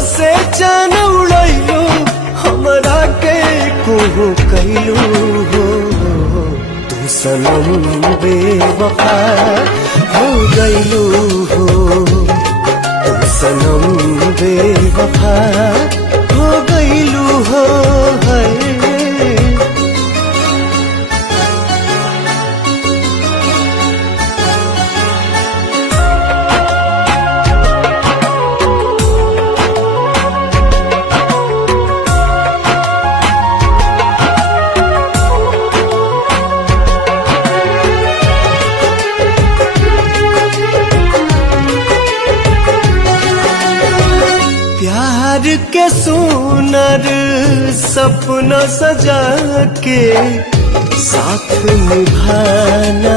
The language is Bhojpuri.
से जान उड़ैलू हमरा के कुहू कैलू हो तू सनम बेवफा हो गैलू हो तू सनम बेवफा हो गैलू हो है। प्यार के सुनर सपना सजा के साथ निभाना